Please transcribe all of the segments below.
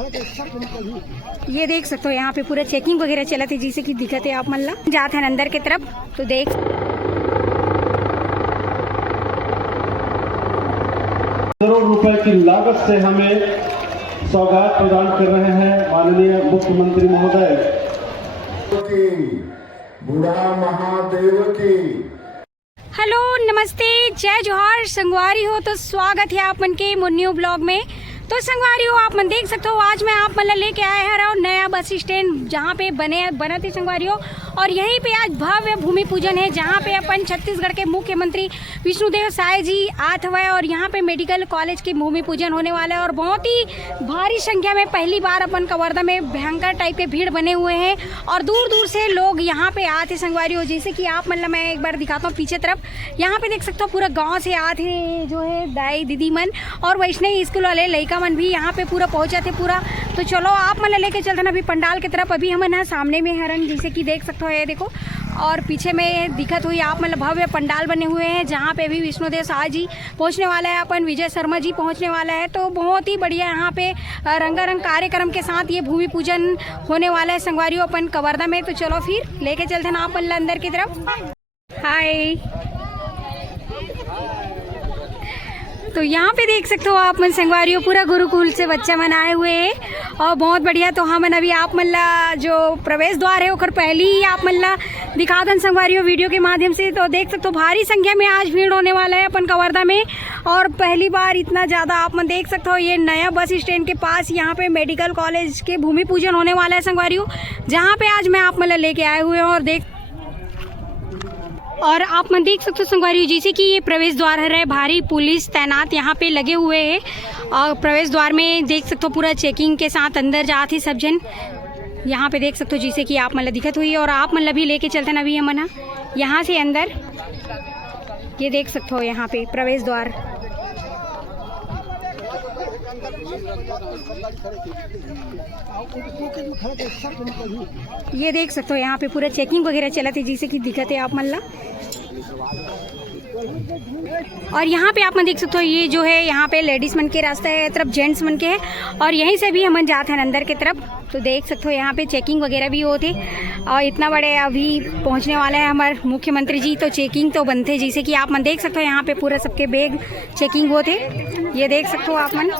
ये देख सकते हो यहाँ पे पूरा चेकिंग वगैरह चला थे, जिसे कि दिखत है आप मन ला जात है अंदर की तरफ। तो देख करोड़ रुपए की लागत से हमें सौगात प्रदान कर रहे हैं माननीय मुख्यमंत्री महोदय की, बुढ़ा महादेव की। हेलो नमस्ते जय जोहार संगवारी हो। तो स्वागत है आप मन के मुन्नियो ब्लॉग में। तो संगवारी हो आप मन देख सकते हो आज मैं आप मन लेके आया है नया बस स्टैंड जहाँ पे बना थे संगवारी हो। और यहीं पे आज भव्य भूमि पूजन है जहाँ पे अपन छत्तीसगढ़ के मुख्यमंत्री विष्णुदेव साय जी आत हुए और यहाँ पे मेडिकल कॉलेज की भूमि पूजन होने वाला है। और बहुत ही भारी संख्या में पहली बार अपन कवर्धा में भयंकर टाइप के भीड़ बने हुए हैं और दूर दूर से लोग यहाँ पे आते संगवारी हो। जैसे कि आप मतलब मैं एक बार दिखाता हूँ पीछे तरफ, यहाँ पे देख सकते हो पूरा गाँव से आते हैं जो है दाई दीदी मन और वैष्णवी स्कूल वाले लड़का मन भी यहाँ पे पूरा पहुँचा थे पूरा। तो चलो आप मन लेके चलते ना अभी पंडाल की तरफ। अभी हम ना सामने में हरन जैसे कि देख सकते हो ये देखो, और पीछे में दिक्कत हुई आप मतलब भव्य पंडाल बने हुए हैं जहाँ पे भी विष्णुदेव साय जी पहुँचने वाला है, अपन विजय शर्मा जी पहुँचने वाला है। तो बहुत ही बढ़िया यहाँ पे रंगारंग कार्यक्रम के साथ ये भूमि पूजन होने वाला है संगवारियों अपन कवर्धा में। तो चलो फिर लेके चलते हैं आप अंदर की तरफ। हाय, तो यहाँ पे देख सकते हो आप मन संगवारियों पूरा गुरुकुल से बच्चा मन आए हुए हैं और बहुत बढ़िया। तो हम अभी आप मन ला जो प्रवेश द्वार है ओकर पहले ही आप मन ला दिखा दन संगवारियों वीडियो के माध्यम से। तो देख सकते हो भारी संख्या में आज भीड़ होने वाला है अपन कवर्धा में और पहली बार इतना ज़्यादा आप मन देख सकते हो। ये नया बस स्टैंड के पास यहाँ पे मेडिकल कॉलेज के भूमि पूजन होने वाला है संगवारियों, जहाँ पे आज मैं आप मन लेके आए हुए हैं। और आप मन देख सकते हो संगवारी जैसे कि ये प्रवेश द्वार है, भारी पुलिस तैनात यहाँ पे लगे हुए हैं और प्रवेश द्वार में देख सकते हो पूरा चेकिंग के साथ अंदर जाते सब जन। यहाँ पे देख सकते हो जैसे कि आप मतलब दिक्कत हुई और आप मतलब भी लेके चलते ना अभी हम ना यहाँ से अंदर। ये देख सकते हो यहाँ पे प्रवेश द्वार। ये देख सकते हो यहाँ पे पूरा चेकिंग वगैरह चला थे जिसे कि दिक्कत है आप मन ला। और यहाँ पे आप मन देख सकते हो ये जो है यहाँ पे लेडीज मन के रास्ता है, तरफ जेंट्स मन के है और यहीं से भी हम जाते हैं अंदर की तरफ। तो देख सकते हो यहाँ पे चेकिंग वगैरह भी होते और इतना बड़े अभी पहुँचने वाला है हमारे मुख्यमंत्री जी। तो चेकिंग तो बनते जैसे कि आप मन देख सकते हो यहाँ पे पूरा सबके बैग चेकिंग होते। ये देख सकते हो आप मन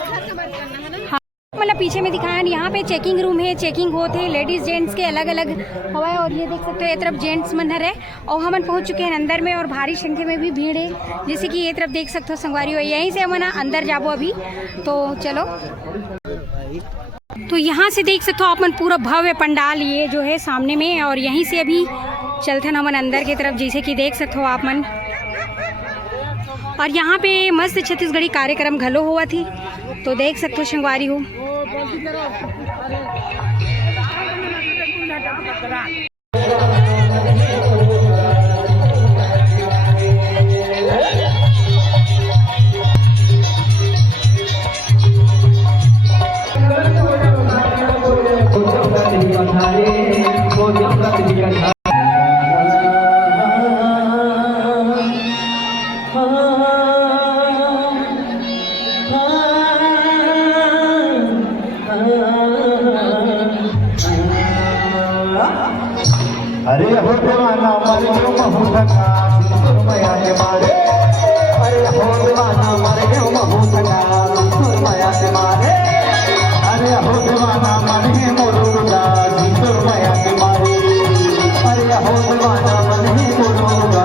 मतलब पीछे में दिखाया यहाँ पे चेकिंग रूम है, चेकिंग होते हैं लेडीज जेंट्स के अलग अलग हवा है। और ये देख सकते हो ये तरफ जेंट्स मंदिर है और हम पहुँच चुके हैं अंदर में और भारी संख्या में भी भीड़ है जैसे कि ये तरफ देख सकते हो संगवारी हो। यहीं से हम अंदर जाबो अभी। तो चलो, तो यहाँ से देख सकते हो अपन पूरा भव्य पंडाल ये जो है सामने में और यहीं से अभी चलते हैं हम अंदर की तरफ जैसे कि देख सकते हो आप मन। और यहाँ पे मस्त छत्तीसगढ़ी कार्यक्रम घलो हुआ थी तो देख सकते हो संगवारी हो। अरे हो दीवाना मर गयो महू थका माया के मारे। अरे हो दीवाना मर गयो महू थका माया के मारे। अरे हो दीवाना मर गयो मोरूदा माया के मारे। अरे हो दीवाना मर गयो मोरूदा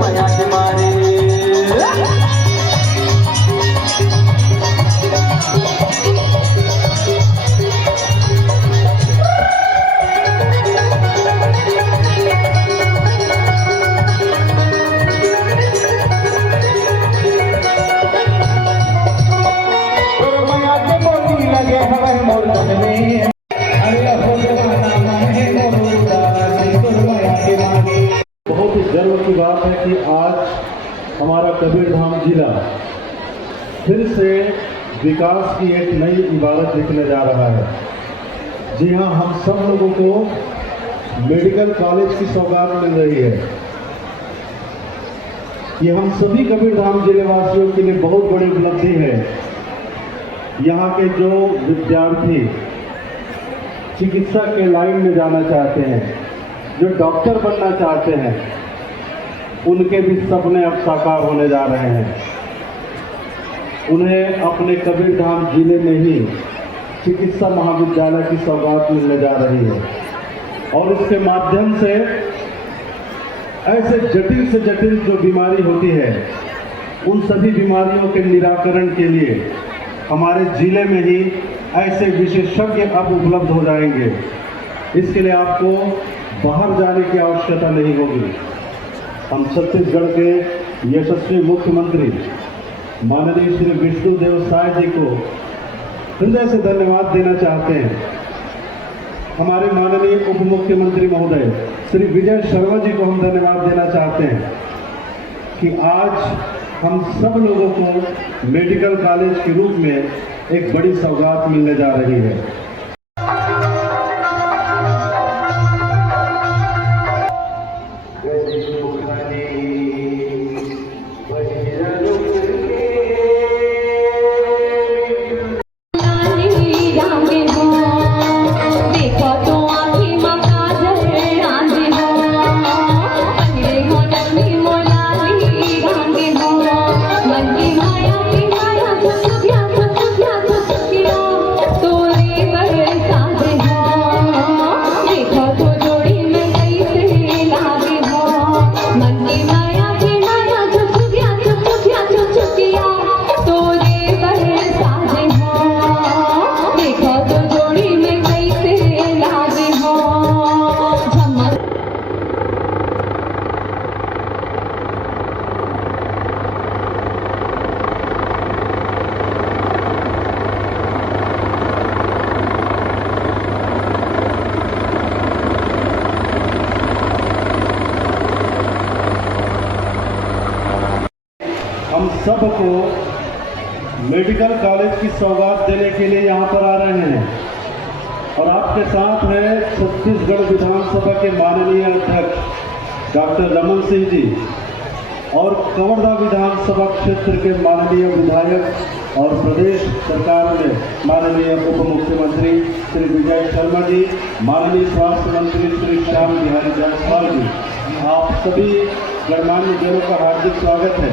माया के मारे। बहुत ही गर्व की बात है कि आज हमारा कबीरधाम जिला फिर से विकास की एक नई इबारत लिखने जा रहा है। जी हाँ, हम सब लोगों को मेडिकल कॉलेज की सौगात मिल रही है। ये हम सभी कबीरधाम जिले वासियों के लिए बहुत बड़ी उपलब्धि है। यहाँ के जो विद्यार्थी चिकित्सा के लाइन में जाना चाहते हैं, जो डॉक्टर बनना चाहते हैं, उनके भी सपने अब साकार होने जा रहे हैं। उन्हें अपने कबीरधाम जिले में ही चिकित्सा महाविद्यालय की सौगात मिलने जा रही है और इसके माध्यम से ऐसे जटिल से जटिल जो बीमारी होती है, उन सभी बीमारियों के निराकरण के लिए हमारे जिले में ही ऐसे विशेषज्ञ अब उपलब्ध हो जाएंगे। इसके लिए आपको बाहर जाने की आवश्यकता नहीं होगी। हम छत्तीसगढ़ के यशस्वी मुख्यमंत्री माननीय श्री विष्णुदेव साय जी को हृदय से धन्यवाद देना चाहते हैं। हमारे माननीय उप मुख्यमंत्री महोदय श्री विजय शर्मा जी को हम धन्यवाद देना चाहते हैं कि आज हम सब लोगों को मेडिकल कॉलेज के रूप में एक बड़ी सौगात मिलने जा रही है। हम सबको मेडिकल कॉलेज की सौगात देने के लिए यहाँ पर आ रहे हैं और आपके साथ है छत्तीसगढ़ विधानसभा के माननीय अध्यक्ष डॉक्टर रमन सिंह जी और कवर्धा विधानसभा क्षेत्र के माननीय विधायक और प्रदेश सरकार में माननीय उप मुख्यमंत्री श्री विजय शर्मा जी, माननीय स्वास्थ्य मंत्री श्री श्याम बिहारी जायसवाल जी। आप सभी गणमान्य जनों का हार्दिक स्वागत है।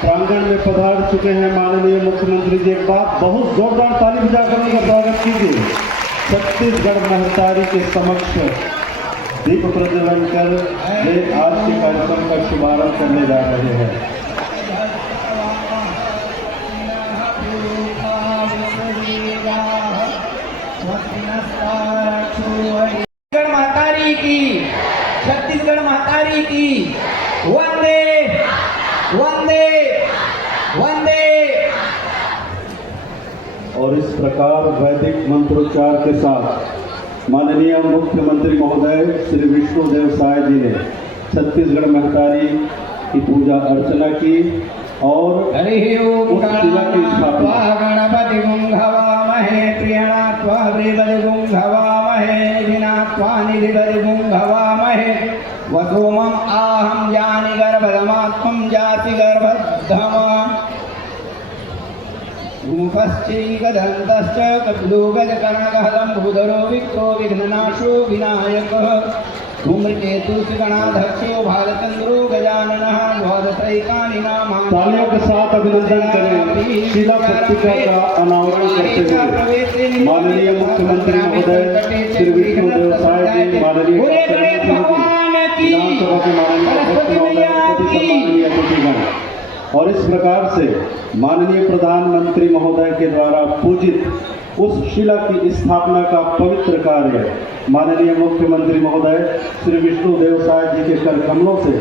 प्रांगण में पधार चुके हैं माननीय मुख्यमंत्री जी। एक बात बहुत जोरदार ताली बजाकर उनका स्वागत कीजिए। छत्तीसगढ़ महतारी के समक्ष दीप प्रज्वलन कर वे आज के कार्यक्रम का शुभारंभ करने जा रहे हैं। छत्तीसगढ़ महतारी की, छत्तीसगढ़ महतारी की वंदे वंदे वंदे। और इस प्रकार वैदिक मंत्रोच्चार के साथ माननीय मुख्यमंत्री महोदय श्री विष्णुदेव साय जी ने छत्तीसगढ़ महतारी की पूजा अर्चना की और हरि ओम उस शिला की स्थापना। गणपति गुंघवामहे प्रियणात्वा श्रीबलि गुंघवामहे निधिनात्वा निधिबलि गुंघवामहे वसोमम आहम जानि गर्भधमात्मं जाति गर्भधमा रूपश्चैकदन्तश्च कपिलो गजकर्णकहलं भूधरो विक्रो विघ्ननाशो विनायकः धूम्रकेतुगणाध्यक्षो भालचंद्रो गजाननः द्वादशैकानि नामानि। तालियों के साथ अभिनंदन करें। शिला पत्रिका का अनावरण करते हुए माननीय मुख्यमंत्री महोदय श्री विष्णुदेव साय जी, माननीय विधानसभा के माननीय अध्यक्ष महोदय, सम्माननीय अतिथिगण और इस प्रकार से माननीय प्रधानमंत्री महोदय के द्वारा पूजित उस शिला की स्थापना का पवित्र कार्य माननीय मुख्यमंत्री महोदय श्री विष्णुदेव साय जी के कर कमलों से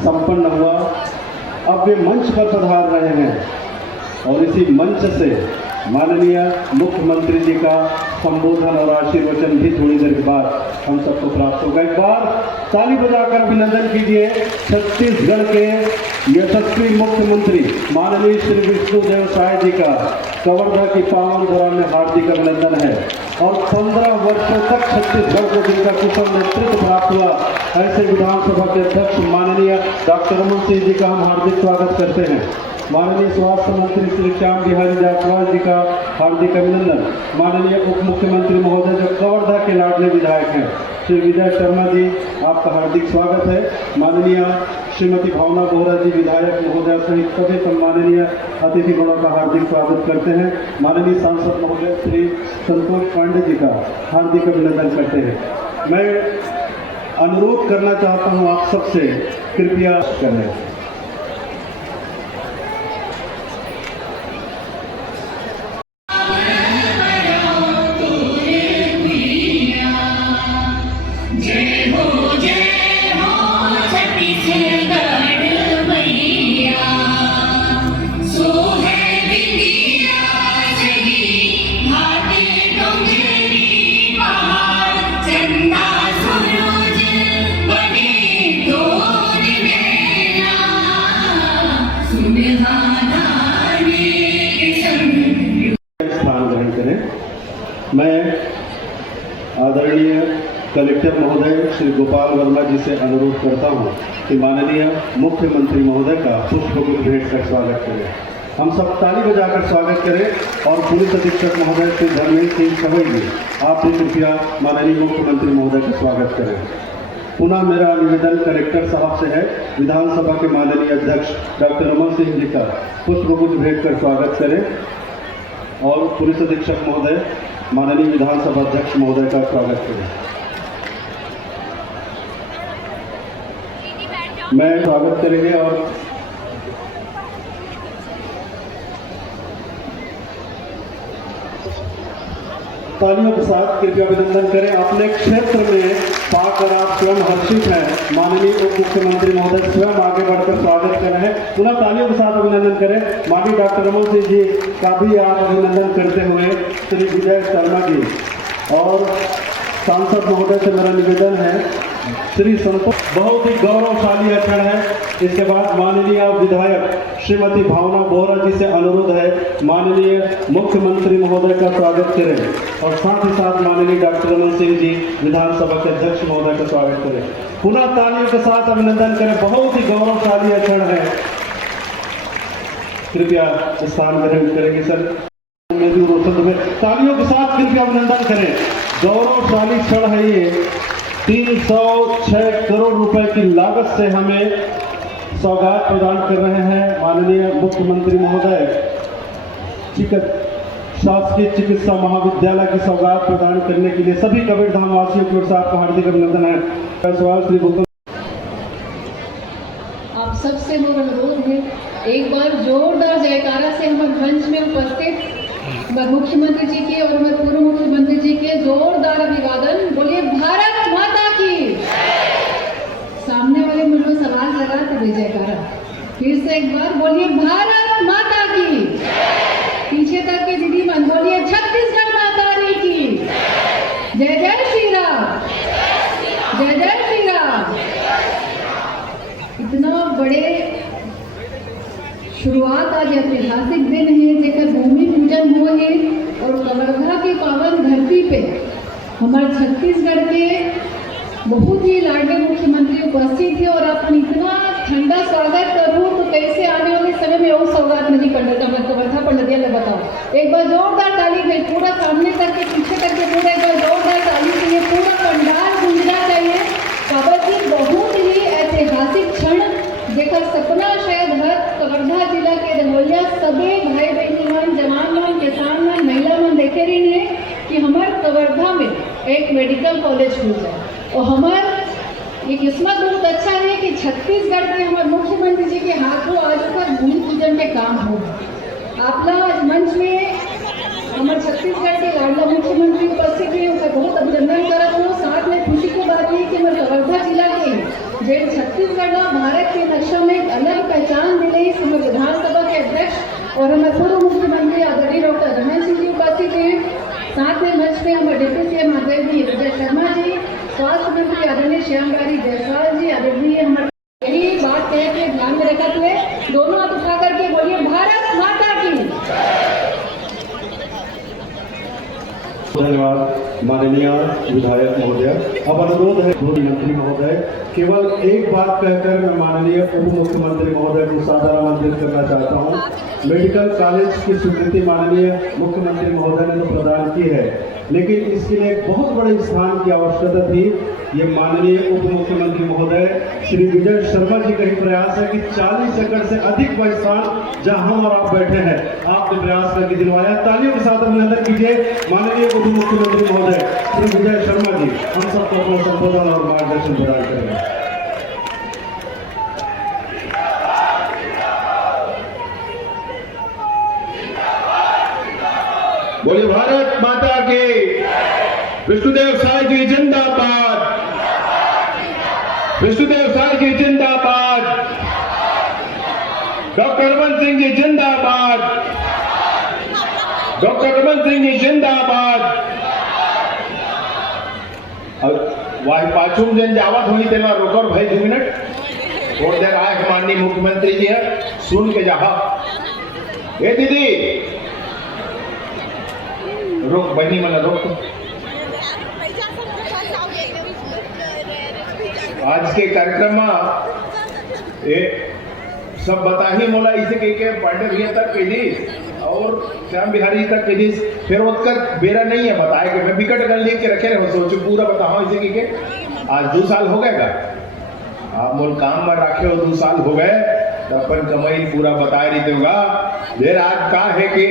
संपन्न हुआ। अब वे मंच पर पधार रहे हैं और इसी मंच से माननीय मुख्यमंत्री जी का संबोधन और आशीर्वचन भी थोड़ी देर के बाद हम सबको प्राप्त होगा। एक बार ताली बजाकर अभिनंदन कीजिए छत्तीसगढ़ के यशस्वी मुख्यमंत्री माननीय श्री विष्णुदेव साय जी का कवर्धा की पावन धरा में हार्दिक अभिनंदन है। और 15 वर्षों तक छत्तीसगढ़ को जिनका कुशल नेतृत्व प्राप्त हुआ, ऐसे विधानसभा के अध्यक्ष माननीय डॉक्टर रमन सिंह जी का हम हार्दिक स्वागत करते हैं। माननीय स्वास्थ्य मंत्री श्री श्याम बिहारी जायसवाल जी का हार्दिक अभिनंदन। माननीय उप मुख्यमंत्री महोदय जो कवर्धा के लाडले विधायक हैं श्री विजय शर्मा जी, आपका हार्दिक स्वागत है। माननीय श्रीमती भावना बोहरा जी विधायक महोदय सहित सभी सम्माननीय अतिथिगणों का हार्दिक स्वागत करते हैं। माननीय सांसद महोदय श्री संतोष पांडे जी का हार्दिक अभिनंदन करते हैं। मैं अनुरोध करना चाहता हूं आप सबसे, कृपया करें। स्थान ग्रहण करें। मैं आदरणीय कलेक्टर महोदय श्री गोपाल वर्मा जी से अनुरोध करता हूं कि माननीय मुख्यमंत्री महोदय का पुष्पगुच्छ भेंट कर स्वागत करें। हम सब ताली बजाकर स्वागत करें। और पुलिस अधीक्षक महोदय श्री धर्मेंद्र सिंह सवई जी, आप भी कृपया माननीय मुख्यमंत्री महोदय का स्वागत करें। पुनः मेरा निवेदन कलेक्टर साहब से है, विधानसभा के माननीय अध्यक्ष डॉक्टर रमन सिंह जी का पुष्पगुच्छ भेंट कर स्वागत करें। और पुलिस अधीक्षक महोदय माननीय विधानसभा अध्यक्ष महोदय का स्वागत करें। मैं स्वागत करेंगे और तालियों के साथ कृपया अभिनंदन करें। अपने क्षेत्र में पाकर आप स्वयं हर्षित हैं। माननीय उप मुख्यमंत्री महोदय स्वयं आगे बढ़कर स्वागत कर रहे हैं। पुनः तालियों के साथ अभिनंदन करें। माननीय डॉक्टर रमन सिंह जी का भी आप अभिनंदन करते हुए श्री विजय शर्मा जी और सांसद महोदय से मेरा निवेदन है श्री संतोष, बहुत ही गौरवशाली क्षण है। इसके बाद माननीय विधायक श्रीमती भावना बोहरा जी से अनुरोध है माननीय मुख्यमंत्री महोदय का स्वागत करें और साथ ही साथ माननीय डॉक्टर रमन सिंह जी विधानसभा के अध्यक्ष महोदय का स्वागत करें। पुनः तालियों के साथ अभिनंदन करें। बहुत ही गौरवशाली क्षण है। कृपया स्थान ग्रहण करेंगे सर। तालियों के साथ कृपया अभिनंदन करें। गौरवशाली क्षण है ये। 306 करोड़ रुपए की लागत से हमें सौगात प्रदान कर रहे हैं माननीय मुख्यमंत्री महोदय। शासकीय चिकित्सा महाविद्यालय की सौगात प्रदान करने के लिए सभी कबीरधाम वासियों की ओर से आपका हार्दिक अभिनंदन है। सवाल श्री भूपेंद्र, आप सबसे मेरा अनुरोध है, एक बार जोरदार जयकारा से हमारे मंच में उपस्थित मुख्यमंत्री जी के और हमारे पूर्व मुख्यमंत्री जी के जोरदार अभिवादन। बोलिए भारत माता की। सामने वाले मुझ में सवाल लगा तो जयकारा फिर से एक बार बोलिए भारत माता की। पीछे तक के दीदी मन बोलिए छत्तीसगढ़ माता रानी की। जय जय श्री राम, जय जय श्री राम। इतना बड़े शुरुआत आज ऐतिहासिक दिन है जेकर भूमि पूजन हुए है और कवर्धा की पावन धरती पे हमारे छत्तीसगढ़ के बहुत ही लाडले मुख्यमंत्री उपस्थित थे और अपन इतना ठंडा स्वागत करूँ तो कैसे आने वाले समय में और सौगात नहीं कवर्धा पंडितिया ने बताओ। एक बार जोरदार ताली भाई, पूरा सामने तक के पीछे तक के पूरा एक बार जोरदार ताली चाहिए। पूरा पंडाल गूंजना चाहिए। कवर्धा बहुत ही ऐतिहासिक क्षण जेकर सपना शायद हर कवर्धा जिला के रहोलिया सभी भाई बहनी मन, जवान मन, किसान मन, महिला मन देखे रही है कि हमारे कवर्धा में एक मेडिकल कॉलेज खुल जाए। और हमार ये किस्मत बहुत अच्छा है कि छत्तीसगढ़ के हमारे मुख्यमंत्री जी के हाथों आज तक भूमि पूजन में काम हो। आप लोग मंच में हमारे छत्तीसगढ़ के लाडला मुख्यमंत्री उपस्थित है, उनका बहुत अभिनंदन करत हूँ। साथ में खुशी की बात है कि हमारे कवर्धा जिला के जो छत्तीसगढ़ भारत के नक्शा में एक अलग पहचान मिले। हमारे विधानसभा के अध्यक्ष और हमारे पूर्व मुख्यमंत्री आदरणीय डॉक्टर रमन सिंह जी उपस्थित हैं। साथ में मंच में हमारे डिप्टी सीएम आदरणीय विजय शर्मा जी, स्वास्थ्य मंत्री आदरणीय श्याम बिहारी जायसवाल जी, आदरणीय हमारे यही बात कह के ध्यान में रखते हुए दोनों हाथ उठा करके बोलिए भारत माता की। धन्यवाद माननीय विधायक महोदय। अब अनुरोध है मंत्री महोदय, केवल एक बात कहकर मैं माननीय उप मुख्यमंत्री महोदय को सादर आमंत्रित करना चाहता हूं। मेडिकल कॉलेज की स्वीकृति माननीय मुख्यमंत्री महोदय ने तो प्रदान की है, लेकिन इसके लिए एक बहुत बड़े स्थान की आवश्यकता थी। ये माननीय उप मुख्यमंत्री महोदय श्री विजय शर्मा जी का ही प्रयास है कि 40 एकड़ से अधिक का स्थान जहां हम और आप बैठे हैं, आपने प्रयास करके दिलवाया। तालियों के साथ अभिनंदन कीजिए माननीय उप मुख्यमंत्री महोदय श्री विजय शर्मा जी। हम सबको अपना संबोधन और मार्गदर्शन प्रदान करेंगे। बोले भारत माता की, विष्णुदेव साई जी जिंदाबाद, विष्णुदेव साई जी जिंदाबाद, डॉक्टर रमन सिंह जी जिंदाबाद, डॉक्टर रमन सिंह जी जिंदाबाद। वाही पाचुम जन जावत हुई तेना रोकर भाई 2 मिनट थोड़ी देर आए माननीय मुख्यमंत्री जी है, सुन के जाहा। ए दीदी रोक, बहनी मन रोक। आज के कार्यक्रम में ये सब बता ही मोला इसे के पांडे भैया तक कही और श्याम बिहारी तक कही, फिर उत्तर बेरा नहीं है बताए कि मैं विकट गण लिख के रखे रहे, सोचो पूरा बताओ इसे के आज 2 साल हो गए का आप मोल काम में रखे हो, 2 साल हो गए तो अपन कमाई पूरा बताए रही होगा। देर आज का है कि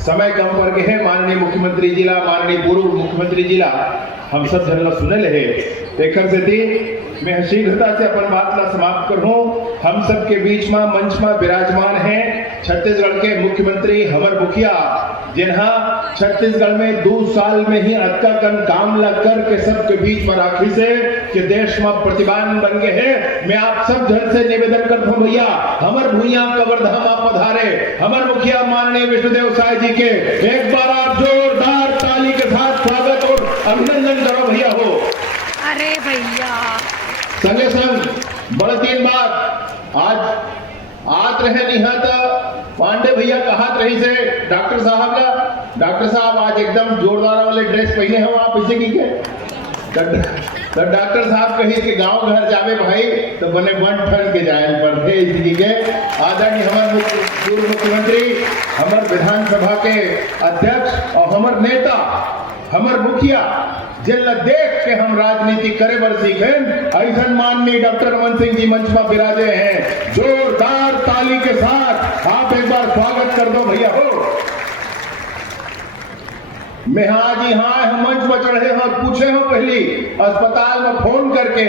समय कम पर के है माननीय मुख्यमंत्री जिला, माननीय पूर्व मुख्यमंत्री जिला हम सब जन सुने ले एक से थी। मैं शीघ्रता से अपन बात ला समाप्त करूं। हम सब के बीच में मंच में विराजमान हैं छत्तीसगढ़ के मुख्यमंत्री हमर मुखिया, जिन्हा छत्तीसगढ़ में 2 साल में ही अक्का कन काम लग कर के सबके बीच में राखी से कि देश में प्रतिभान बन गए हैं। मैं आप सब जन से निवेदन करता हूं भैया, हमर भूइया कवर्धाम आप पधारे, हमर मुखिया माननीय विष्णुदेव साई जी के एक बार आप जोरदार ताली के साथ स्वागत और अभिनंदन करो भैया हो। अरे भैया संगे संग बड़े दिन बाद आज रहे निहत पांडे भैया कहात रही से डॉक्टर साहब का, डॉक्टर साहब आज एकदम जोरदार वाले ड्रेस पहने हो आप इसे की के तो डॉक्टर साहब कही कि गांव घर जावे भाई तो बने बन ठन के जाए पर थे इसी के आदरणीय हमारे पूर्व मुख्यमंत्री, हमारे विधानसभा के अध्यक्ष और हमारे नेता, हमारे मुखिया जिन देख के हम राजनीति करे बर सीखे, ऐसा माननीय डॉक्टर रमन सिंह जी मंच पर विराजे हैं। जोरदार ताली के साथ आप एक बार स्वागत कर दो भैया हो। मैं आज यहाँ मंच पर चढ़े हो, पूछे हो पहली अस्पताल में फोन करके,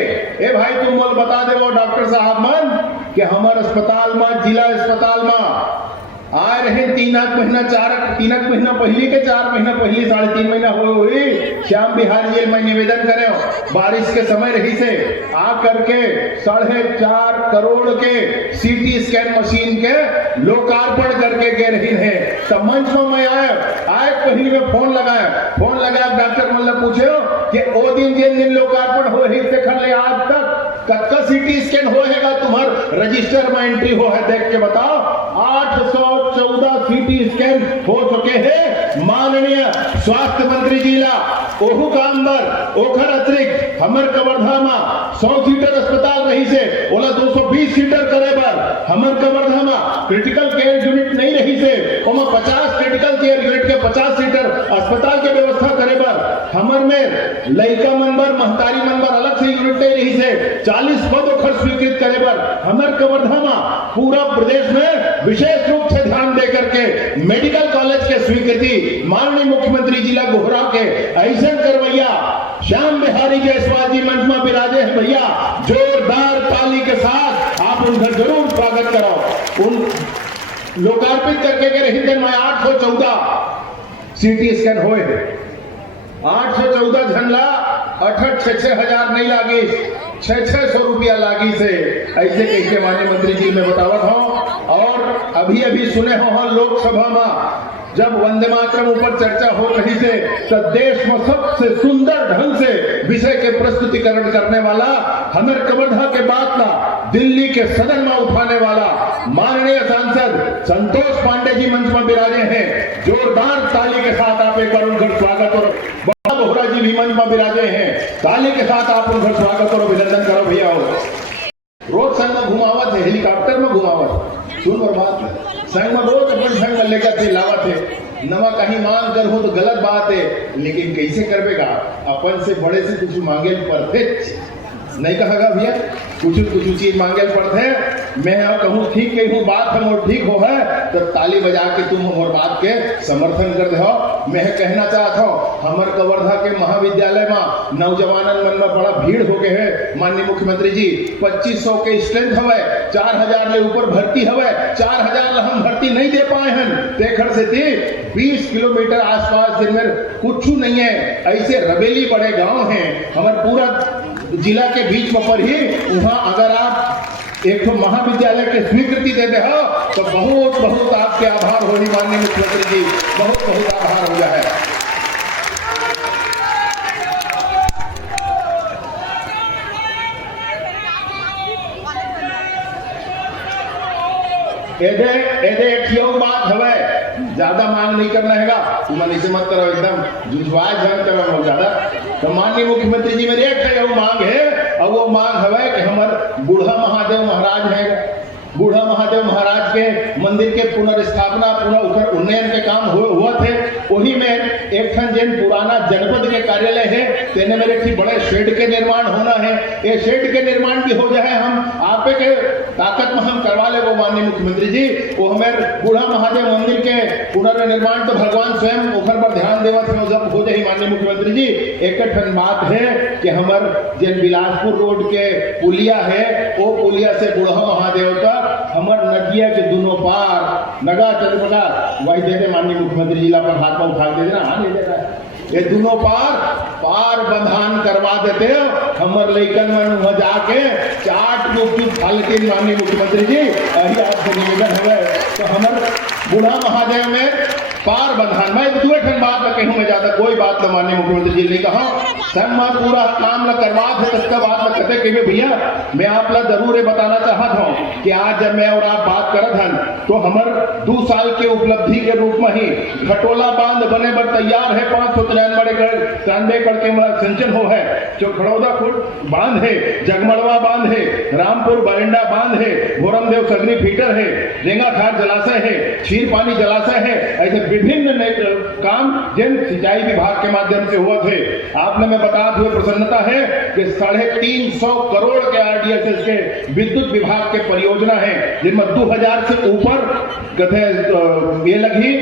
ए भाई तुम बोल बता दे वो डॉक्टर साहब मन कि हमारे अस्पताल में, जिला अस्पताल में आए रहे 3 महीना पहले के 4 महीना पहले 3.5 महीना हुई श्याम बिहारी जी मैं निवेदन करे हो, बारिश के समय रही से आ करके 4.5 करोड़ के सीटी स्कैन मशीन के लोकार्पण करके गए रही है। तब मंच में मैं आए पहले में फोन लगाया डॉक्टर मतलब पूछे हो कि ओ दिन जिन दिन लोकार्पण हो ही देखल ले आज तक कत्का सीटी स्कैन होएगा तुम्हार रजिस्टर में एंट्री हो है, देख के बताओ। 814 सीटी स्कैन हो चुके हैं। माननीय स्वास्थ्य मंत्री जिला ओहू कामबर ओखर अतिरिक्त हमर कवर्धा 100 सीटर अस्पताल रही से ओला 220 सीटर करे बर हमर कवर्धा क्रिटिकल केयर यूनिट नहीं रही से ओमा 50 क्रिटिकल केयर यूनिट के 50 सीटर अस्पताल के व्यवस्था करे बर हमर में लइका मनबर महतारी मनबर अलग से यूनिट नहीं रही से 40 पद ओखर स्वीकृत करे बर हमर कवर्धा पूरा प्रदेश में विशेष रूप से ध्यान दे करके मेडिकल कॉलेज के स्वीकृति माननीय मुख्यमंत्री जिला गोहरा के ऐसा करवैया श्याम बिहारी जायसवाल जी मंच में विराजे हैं भैया। जोरदार ताली के साथ आप उनका जरूर स्वागत करो। उन लोकार्पित करके के रही में 814 सीटी स्कैन हुए हैं। 814 झंडा 6,000 नहीं लागी, 600 रुपया लागी से ऐसे कैसे माननीय मंत्री जी में बतावत हो। और अभी सुने हो लोकसभा में जब वंदे मातरम ऊपर चर्चा हो रही थे तो देश में सबसे सुंदर ढंग से विषय के प्रस्तुतिकरण करने वाला हमारे कवर्धा के बात ना दिल्ली के सदन में उठाने वाला माननीय सांसद संतोष पांडे जी मंच में विराजे हैं। जोरदार ताली के साथ आप एक बार उनका स्वागत करो। बड़ा बोहरा जी भी मंच में विराजे हैं, ताली के साथ आप उनका स्वागत करो, अभिनंदन करो भैया। रोज संग में घुमावत है, हेलीकॉप्टर में घुमावत, सुन और बात संग में रोज अपन संग में लेकर थे लावत है। नवा कहीं मांग कर हो तो गलत बात है, लेकिन कैसे करवेगा? अपन से बड़े से कुछ मांगे पड़ते नहीं कहेगा भैया, कुछ चीज मांगे पड़ते। मैं कहूँ ठीक कही हूँ, बात हम और ठीक हो है तो ताली बजा के तुम हमारे बात के समर्थन कर दो। मैं कहना चाहता हूँ हमारे कवर्धा के महाविद्यालय में नौजवानन मन में बड़ा भीड़ हो गए है। माननीय मुख्यमंत्री जी 2500 के स्ट्रेंथ हवे, 4000 ले ऊपर भर्ती हवे, 4000 हम भर्ती नहीं दे पाए हैं। देखर से थी 20 किलोमीटर आसपास जिनमें कुछ नहीं है, ऐसे रबेली बड़े गांव हैं हमारे पूरा जिला के बीच में पर ही। वहां अगर आप एक तो महाविद्यालय के स्वीकृति देते हो तो बहुत बहुत आपके आभार होगी माननीय मुख्यमंत्री जी, बहुत बहुत आभार हो जाए। बात हवे, ज्यादा मांग नहीं करना हैगा, तुम ऐसे मत करो, एकदम जुझवाए जंग करो ज्यादा। तो माननीय मुख्यमंत्री जी मेरे एक मांग है, और वो मांग हवे कि हमारे बूढ़ा महादेव महाराज है, बूढ़ा महादेव महाराज के मंदिर के पुनर्स्थापना उन्नयन के काम हुआ थे। वही में एक ठन जैन पुराना जनपद के कार्यालय है, तेने मेरे की बड़े शेड के निर्माण होना है। ये शेड के निर्माण भी हो जाए, हम आप के ताकत में हम करवा ले वो माननीय मुख्यमंत्री जी। वो हमारे बूढ़ा महादेव मंदिर के पुनर्निर्माण तो भगवान स्वयं ऊपर पर ध्यान देवा थे, जब हो जाए माननीय मुख्यमंत्री जी। एक ठन बात है कि हमारे जैन बिलासपुर रोड के पुलिया है, वो पुलिया से बूढ़ा महादेव का हमार नदिया के दोनों पार नगा चंद्रपगा वही दे दे माननीय मुख्यमंत्री जिला पर हाथ में उठा दे देना, हाँ नहीं देना, ये दोनों पार बंधान करवा देते हो। हमारे लइकन में वहां जाके चाट गुपचुप खा लेते माननीय मुख्यमंत्री जी, यही आपसे निवेदन है। तो हमारे बूढ़ा महादेव में पार बंधान, मैं दूसरे ठन बात में कहूँ, मैं ज्यादा कोई बात न माननीय मुख्यमंत्री जी ने कहा संग में पूरा काम न करवा थे, तब का बात न कहते कि भैया मैं आप ला जरूर ये बताना चाहता हूँ कि आज जब मैं और आप बात करत हन तो हमारे 2 साल के उपलब्धि के रूप में ही घटोला बांध बने बर तैयार है। 593 एकड़ के सिंचन हो है, चौखड़ौदा बांध है, जगमड़वा बांध है, रामपुर बरिंडा बांध है, भोरमदेव सगनी फीटर है, रेंगाखार जलाशय है, क्षीर पानी जलाशय है। ऐसे विभिन्न काम जिन सिंचाई विभाग के माध्यम से हुआ थे। आपने मैं बता हुए प्रसन्नता है कि 350 करोड़ के आरडीएसएस के विद्युत विभाग के परियोजना है, जिनमें 2000 से ऊपर ये लगी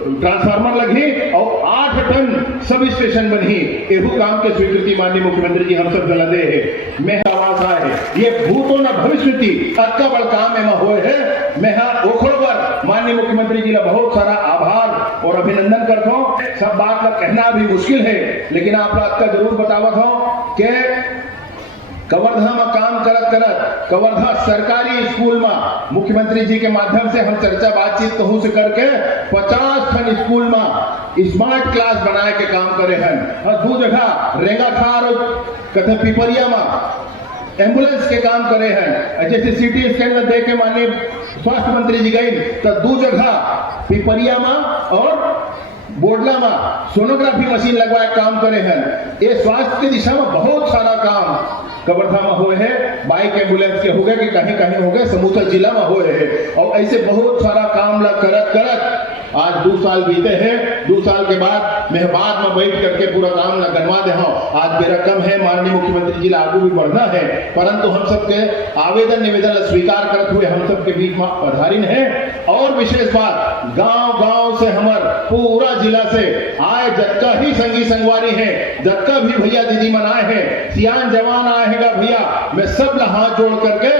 ट्रांसफार्मर लगी और 8 टन सब स्टेशन बनी। एहू काम के स्वीकृति माननीय मुख्यमंत्री जी हम सब गला दे है। मैं आवाज आए ये भूतो न भविष्य अक्का बड़ काम में हुए है। मैं ओखड़बर माननीय मुख्यमंत्री जी का बहुत सारा आभार और अभिनंदन करता हूँ। सब बात का कहना भी मुश्किल है, लेकिन आप बात का जरूर बतावत हूँ कि कवर्धा में काम करत कवर्धा सरकारी स्कूल में मुख्यमंत्री जी के माध्यम से हम चर्चा बातचीत कहूँ से करके 50 खन स्कूल में स्मार्ट क्लास बनाए के काम करे हैं। और 2 जगह रेंगाखार और कथे पिपरिया में एम्बुलेंस के काम करे हैं। जैसे सिटी स्कैन दे के माननीय स्वास्थ्य मंत्री जी गई तो 2 जगह पिपरिया में और बोडला में सोनोग्राफी मशीन लगवाए काम करे हैं। ये स्वास्थ्य की दिशा में बहुत सारा काम कवर्धा में हुए हैं। बाइक एम्बुलेंस के हो गए कि कहीं कहीं हो गए, समूचा जिला में हुए हैं। और ऐसे बहुत सारा काम करत आज 2 साल बीते हैं। 2 साल के बाद मैं बाद में बैठ करके पूरा काम गनवा दे। आज मेरा कम है, माननीय मुख्यमंत्री जी आगे भी बढ़ना है, परंतु हम सबके आवेदन निवेदन स्वीकार करते हुए हम सबके बीच में पधारिन है। और विशेष बात, गांव से हमार पूरा जिला से आए जत्का ही संगी संगवारी है, जत्का भी भैया दीदी मनाए हैं, सियान जवान आएगा भैया, मैं सब हाथ जोड़ करके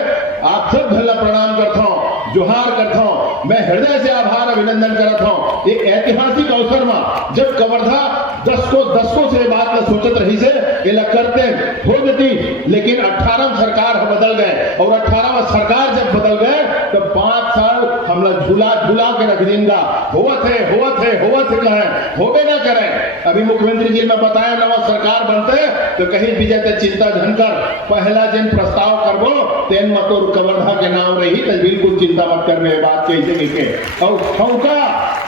आप सब भला प्रणाम करता हूँ, जोहार करता हूँ। मैं हृदय से आभार अभिनंदन करता हूँ। एक ऐतिहासिक अवसर में जब कवर्धा दसकों से बात न सोचत रही से ये करते हो जाती, लेकिन 18 सरकार बदल गए और 18 सरकार जब बदल गए तो 5 साल हम हमला झूला झूला के रख देंगे। होवत है कहे होबे ना करे। अभी मुख्यमंत्री जी ने बताया नवा सरकार बनते तो कहीं भी जाते चिंता धनकर पहला जिन प्रस्ताव करबो तेन मतोर कवर्धा के नाम रही तो बिल्कुल चिंता मत करने बात कैसे के और ठौका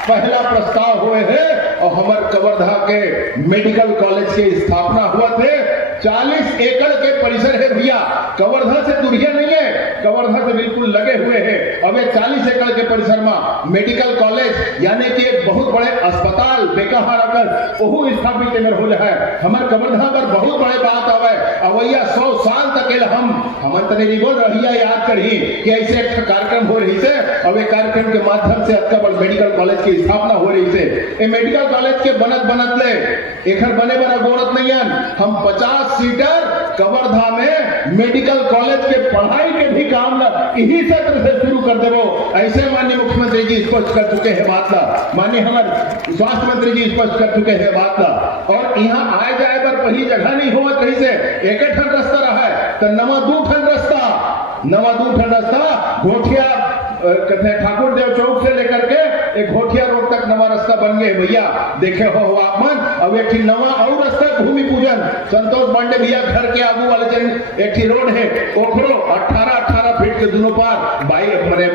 पहला प्रस्ताव हुए है और हमारे कवर्धा के मेडिकल कॉलेज की स्थापना हुआ थे। 40 एकड़ के परिसर है भैया, कवर्धा से दूरिया नहीं है, कवर्धा से बिल्कुल लगे हुए हैं। अब ये 40 एकड़ के परिसर में मेडिकल कॉलेज यानी कि एक बहुत बड़े अस्पताल बेकाहार ओहू स्थापित में हो जाए। हमारे कवर्धा पर बहुत बड़े बात आवे अवैया 100 साल तक हम तने नहीं बोल रही याद करी कि ऐसे एक कार्यक्रम हो रही से। अब ये कार्यक्रम के माध्यम से अतका बड़ मेडिकल कॉलेज की स्थापना हो रही से। ये मेडिकल कॉलेज के बनत ले एखर बने बना गोरत नहीं हम 50 सीटर कवर्धा में मेडिकल कॉलेज के पढ़ाई के भी काम इसी सत्र से शुरू कर देवो ऐसे माननीय मुख्यमंत्री जी स्पष्ट कर चुके हैं बात ला। माननीय हमारे स्वास्थ्य मंत्री जी स्पष्ट कर चुके हैं बात ला। और यहाँ आए जाए पर पहली जगह नहीं होवत रही से एक ठन रास्ता रहा है तो नवा दू ठन रास्ता घोटिया कहते हैं ठाकुर देव चौक से लेकर के एक घोटिया रोड तक नवा रास्ता बन गए भैया। देखे हो आप मन अब एक नवा और रास्ता भूमि पूजन संतोष पांडे भैया घर के आगू वाले जन एक रोड है ओखरो 18 फीट के दोनों पार बाई मरे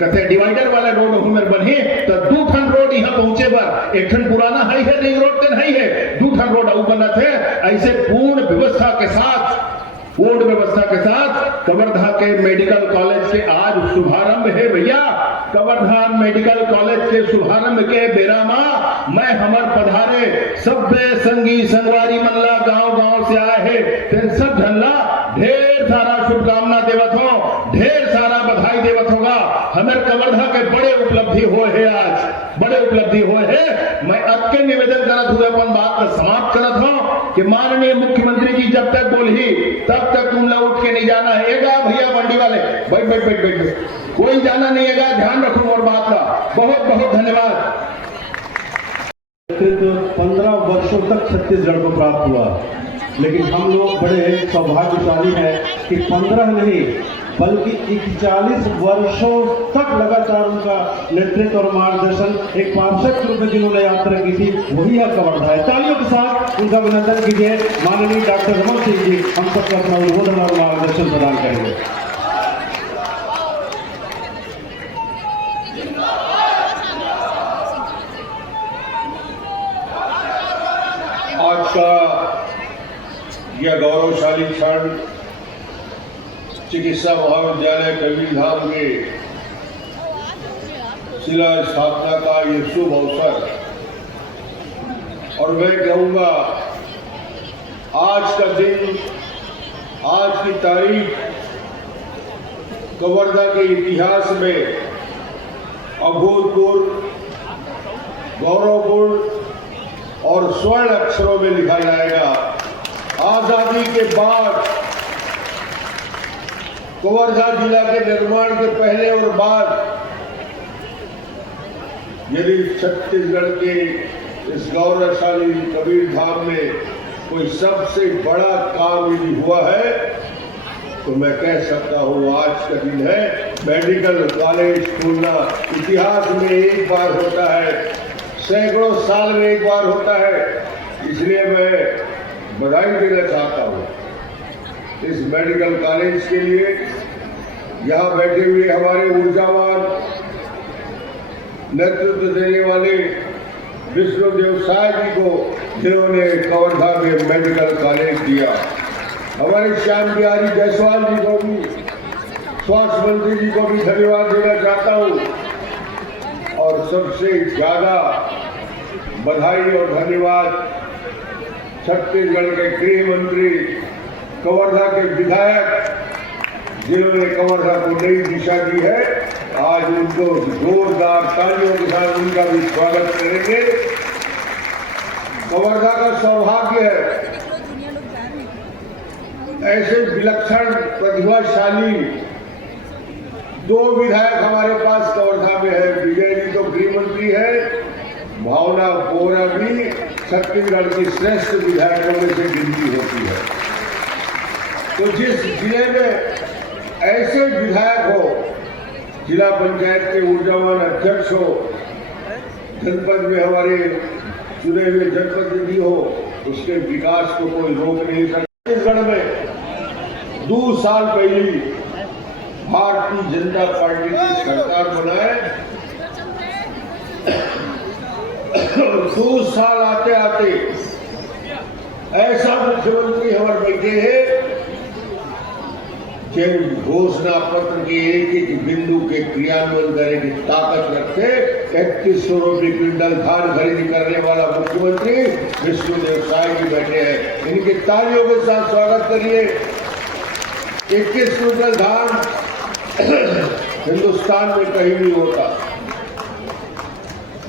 कहते डिवाइडर वाला रोड उमर बने तो 2 ठन रोड यहाँ पहुंचे पर एक ठन पुराना हाई है रिंग रोड तो नहीं है 2 ठन रोड और बना थे। ऐसे पूर्ण व्यवस्था के साथ कवर्धा के मेडिकल कॉलेज के आज शुभारंभ है भैया। कवर्धा मेडिकल कॉलेज के शुभारंभ के बेरा मैं हमार पधारे सभ्य संगी संगवारी मल्ला गांव से आए हैं तेन सब झल्ला ढेर सारा शुभकामना देवत हो, ढेर सारा बधाई देवत होगा। हमारे कवर्धा के बड़े उपलब्धि हुए है, आज बड़े उपलब्धि हुए है। मैं अब के निवेदन करत हुए अपन बात का समाप्त करत हूं कि माननीय मुख्यमंत्री जी जब तक बोली तब तक तुमला उठ के नहीं जाना है। एगा भैया मंडी वाले बैठ कोई जाना नहीं है, ध्यान रखो और बात का। बहुत बहुत धन्यवाद। 15 वर्षों तक छत्तीसगढ़ को प्राप्त हुआ, लेकिन हम लोग बड़े सौभाग्यशाली हैं कि 15 नहीं बल्कि 41 वर्षों तक लगातार उनका नेतृत्व और मार्गदर्शन एक पार्षद के रूप में जिन्होंने यात्रा की थी वही है कवर्धा है। तालियों के साथ उनका अभिनंदन कीजिए। माननीय डॉक्टर रमन सिंह जी हम सबको अपना उद्बोधन और मार्गदर्शन प्रदान करेंगे। आज का यह गौरवशाली क्षण चिकित्सा महाविद्यालय कबीरधाम के शिला स्थापना का ये शुभ अवसर, और मैं कहूँगा आज का दिन, आज की तारीख कवर्धा के इतिहास में अभूतपूर्व, गौरवपूर्ण और स्वर्ण अक्षरों में लिखा जाएगा। आजादी के बाद कवर्धा जिला के निर्माण के पहले और बाद यदि छत्तीसगढ़ के इस गौरवशाली कबीरधाम में कोई सबसे बड़ा काम यदि हुआ है तो मैं कह सकता हूँ आज का दिन है। मेडिकल कॉलेज खोलना इतिहास में एक बार होता है, सैकड़ों साल में एक बार होता है, इसलिए मैं बधाई देना चाहता हूँ इस मेडिकल कॉलेज के लिए। यहाँ बैठे हुए हमारे ऊर्जावान नेतृत्व देने वाले विष्णुदेव साय जी को जिन्होंने कवर्धा में मेडिकल कॉलेज दिया, हमारे श्याम बिहारी जायसवाल जी को भी, स्वास्थ्य मंत्री जी को भी धन्यवाद देना चाहता हूँ। और सबसे ज्यादा बधाई और धन्यवाद छत्तीसगढ़ के गृह मंत्री, कवर्धा के विधायक जिन्होंने कवर्धा को नई दिशा दी है। आज उनको जोरदार तालियों के साथ उनका भी स्वागत करेंगे। कवर्धा का सौभाग्य है ऐसे विलक्षण प्रतिभाशाली 2 विधायक हमारे पास कवर्धा में है। विजय जी तो गृह मंत्री है, भावना बोरा भी छत्तीसगढ़ की श्रेष्ठ विधायकों में से गिनती होती है। तो जिस जिले में ऐसे विधायक हो जिला पंचायत के ऊर्जावान अध्यक्ष हो, जनपद में हमारे चुने हुए जनप्रतिनिधि हो, उसके विकास को कोई रोक नहीं सकता। छत्तीसगढ़ में 2 साल पहले भारतीय जनता पार्टी की सरकार बनाए, 2 साल आते आते ऐसा मुख्यमंत्री हमारे बैठे हैं कि घोषणा पत्र के एक बिंदु के क्रियान्वयन करने की ताकत रखते 3100 रुपये क्विंटल धान खरीदी करने वाला मुख्यमंत्री विष्णुदेव साय जी बैठे हैं। इनकी तालियों के साथ स्वागत करिए। 21 क्विंटल धान हिंदुस्तान में कहीं नहीं होता।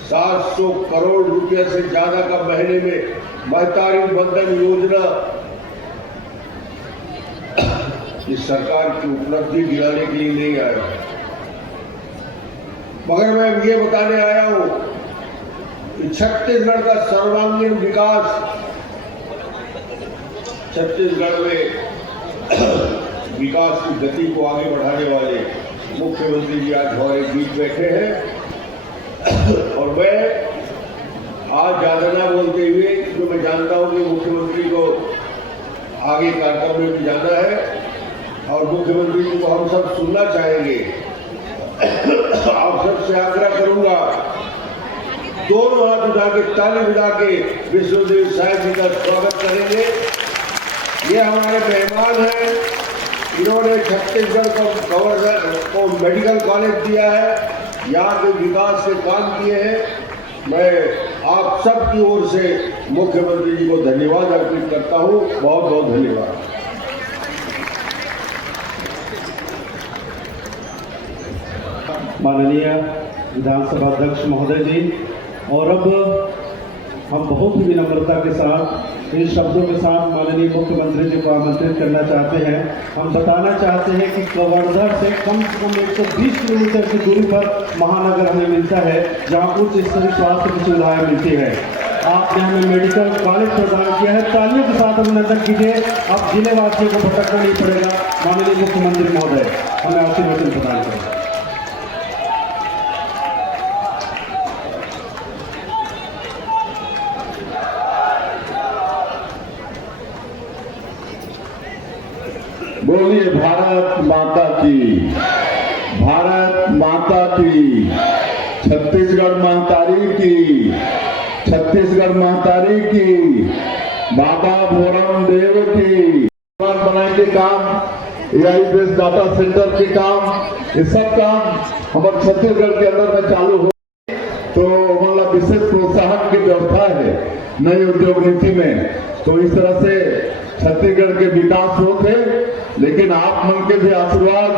700 करोड़ रुपए से ज्यादा का महीने में महतारी बंधन योजना इस सरकार की उपलब्धि गिनाने के लिए नहीं आया, मगर मैं ये बताने आया हूं कि छत्तीसगढ़ का सर्वांगीण विकास, छत्तीसगढ़ में विकास की गति को आगे बढ़ाने वाले मुख्यमंत्री जी आज हमारे बीच बैठे हैं। और मैं आज ज्यादा ना बोलते हुए, जो मैं जानता हूं कि मुख्यमंत्री को आगे कार्यक्रम में भी जाना है और मुख्यमंत्री जी को हम सब सुनना चाहेंगे, आप सबसे आग्रह करूंगा, दोनों हाथ उठा के ताली बजा के विष्णुदेव साय जी का स्वागत करेंगे। ये हमारे मेहमान हैं, इन्होंने छत्तीसगढ़ को गवर्नर को मेडिकल कॉलेज दिया है, यहाँ के विकास के काम किए हैं। मैं आप सबकी ओर से मुख्यमंत्री जी को धन्यवाद अर्पित करता हूँ। बहुत बहुत धन्यवाद। माननीय विधानसभा अध्यक्ष महोदय जी, और अब हम बहुत ही विनम्रता के साथ इन शब्दों के साथ माननीय मुख्यमंत्री जी को आमंत्रित करना चाहते हैं। हम बताना चाहते हैं कि कवर्धा से कम 120 किलोमीटर की दूरी पर महानगर हमें मिलता है, जहां उच्च स्तरीय स्वास्थ्य की सुविधाएं मिलती है। आपने हमें मेडिकल कॉलेज प्रदान किया है, तालियों के साथ अभिनंदन कीजिए। अब जिले वासियों को भटकना नहीं पड़ेगा। माननीय मुख्यमंत्री महोदय, हमें आशीर्वाद प्रदान करें। बोलिए भारत माता की, भारत माता की, छत्तीसगढ़ महतारी की, छत्तीसगढ़ महतारी की, बाबा भोरम देव की। बनाने के काम, एआई बेस डाटा सेंटर के काम, ये सब काम हमारे छत्तीसगढ़ के अंदर में चालू हो, तो मतलब विशेष प्रोत्साहन की व्यवस्था है नई उद्योग नीति में। तो इस तरह से छत्तीसगढ़ के विकास होते, लेकिन आप मन के भी आशीर्वाद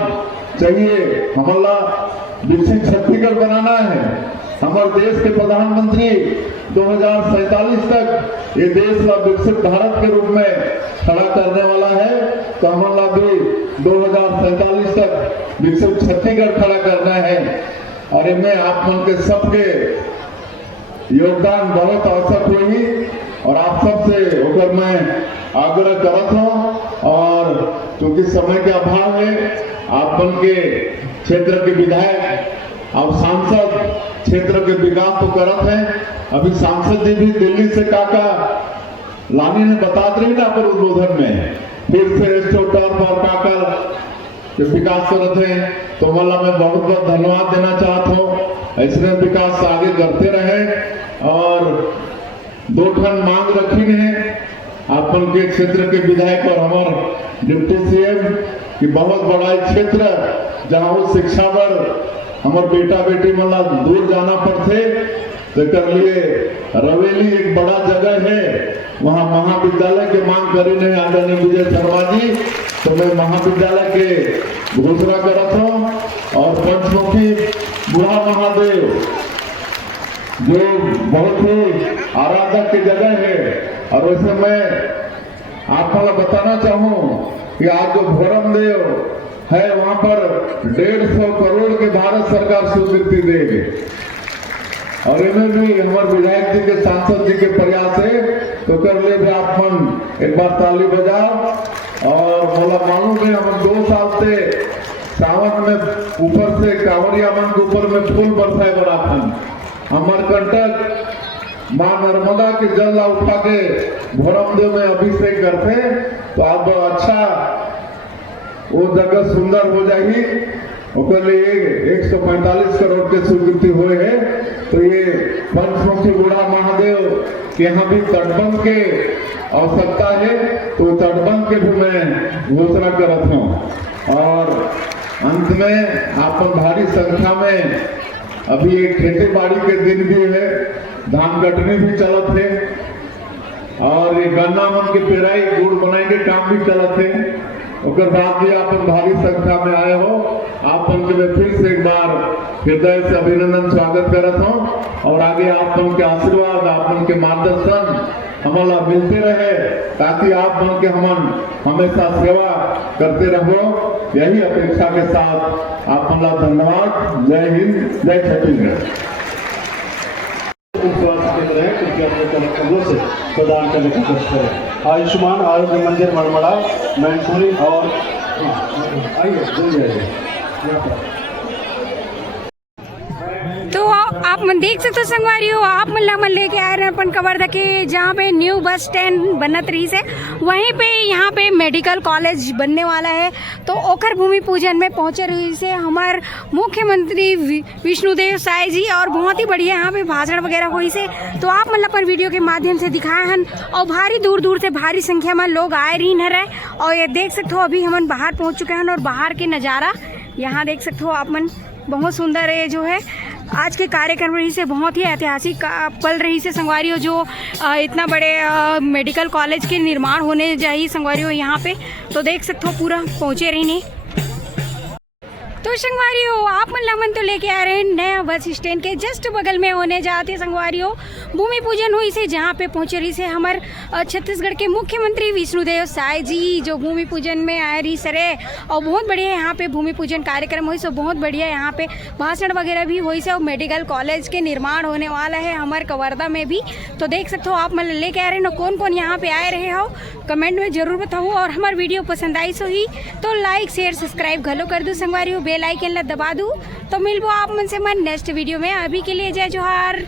चाहिए। हमारा विकसित छत्तीसगढ़ बनाना है। हमारे देश के प्रधानमंत्री 2047 तक ये देश का विकसित भारत के रूप में खड़ा करने वाला है, तो हमारा भी 2047 तक विकसित छत्तीसगढ़ खड़ा करना है। और इनमें आप मन के सबके योगदान बहुत आवश्यक हुई, और आप सबसे होकर मैं आग्रह करता हूं। और क्योंकि समय के अभाव है, आप मन के क्षेत्र के विधायक और सांसद क्षेत्र के विकास को करत हैं। अभी सांसद जी भी दिल्ली से काका लानी ने बता रही ना पर उद्बोधन में, फिर से स्टोटर और काका विकास करते हैं, तो मतलब मैं बहुत बहुत धन्यवाद देना चाहता हूँ। ऐसे विकास आगे करते रहे। और 2 ठन मांग रखी है अपन के क्षेत्र के विधायक और हमारे डिप्टी सीएम की, बहुत बड़ा क्षेत्र जहाँ वो शिक्षा पर हमारे बेटा बेटी मतलब दूर जाना पड़ते, तो कर लिए रवेली एक बड़ा जगह है, वहाँ महाविद्यालय के मांग करी नहीं आदरणीय विजय शर्मा जी, तो मैं महाविद्यालय के घोषणा करता हूँ। और पंचमुखी बुढ़ा महादेव जो बहुत ही आराधक की जगह है, और वैसे मैं आपको बताना चाहूँ कि आज जो भोरम देव है वहां पर 150 करोड़ के भारत सरकार स्वीकृति देगी, और इनमें भी हमारे विधायक जी के सांसद जी के प्रयास है, तो कर ले भी आप मन एक बार ताली बजाओ। और बोला मालूम है हम 2 साल से सावन में ऊपर से कांवरिया मन के ऊपर में फूल बरसाए बड़ा थन अमरकंटक माँ नर्मदा के जल ला उठा के भोरमदेव में अभिषेक करते तो अब अच्छा वो जगह सुंदर हो जाएगी। ओकर लिए 145 करोड़ के स्वीकृति हुए है। तो ये पंचमुखी बूढ़ा महादेव के यहाँ भी तटबंध के आवश्यकता है, तो तटबंध के भी मैं घोषणा करत हूँ। और अंत में आप भारी संख्या में अभी एक खेती बाड़ी के दिन भी है, धान कटनी भी चलत है और ये गन्ना मन के पेराई गुड़ बनाई के काम भी चलत है। उसके बाद भी आप भारी संख्या में आए हो, आप उनके मैं फिर से एक बार हृदय से अभिनंदन स्वागत करता हूँ और आगे आप उनके आशीर्वाद आप उनके मार्गदर्शन हमारा मिलते रहे ताकि आप उनके हम हमेशा सेवा करते रहो। यही अपेक्षा के साथ आप धन्यवाद। जय हिंद, जय छत्तीसगढ़। स्वास्थ्य केंद्र है, कृपया अपने कमरों से प्रदान करने की कोशिश करें। आयुष्मान आरोग्य मंदिर मरमड़ा मैनपुरी और आइए जल्दी आइए। तो आप मन देख सकते हो संगवारियों, आप मन लेके आए रहे अपन कवर्धा के जहाँ पे न्यू बस स्टैंड बनत रही से वहीं पे यहाँ पे मेडिकल कॉलेज बनने वाला है। तो ओखर भूमि पूजन में पहुँचे रही से हमारे मुख्यमंत्री विष्णुदेव साय जी और बहुत ही बढ़िया यहाँ पे भाषण वगैरह हुई से। तो आप मतलब अपन वीडियो के माध्यम से दिखाए हन और भारी दूर दूर से भारी संख्या में लोग आए रही न रहे। और ये देख सकते हो अभी हम बाहर पहुँच चुके हैं और बाहर के नज़ारा यहाँ देख सकते हो आप मन बहुत सुंदर है। जो है आज के कार्यक्रम रही से बहुत ही ऐतिहासिक पल रही से संगवारियों, जो इतना बड़े मेडिकल कॉलेज के निर्माण होने जाए संगवारियों यहाँ पे। तो देख सकते हो पूरा पहुँचे रही नहीं। तो संगवारियों आप मन तो लेके आ रहे हैं नया बस स्टैंड के जस्ट बगल में होने जाते संगवारियों भूमि पूजन हुई से, जहाँ पे पहुँचे रही से हमारे छत्तीसगढ़ के मुख्यमंत्री विष्णुदेव साय जी जो भूमि पूजन में आए रही सरे। और बहुत बढ़िया यहाँ पे भूमि पूजन कार्यक्रम हुई सो बहुत बढ़िया यहाँ पे भाषण वगैरह भी हुई से। और मेडिकल कॉलेज के निर्माण होने वाला है हमारे कवर्धा में भी। तो देख सकते हो आप मन लेके आ रहे हो कौन कौन यहाँ पे आए रहे हो कमेंट में जरूर बताओ। और हमारी वीडियो पसंद आई सो ही तो लाइक शेयर सब्सक्राइब घलो कर दो संगवारियों, बेल आइकन ला दबा दूँ। तो मिलबो आप मन से नेक्स्ट वीडियो में। अभी के लिए जय जोहार।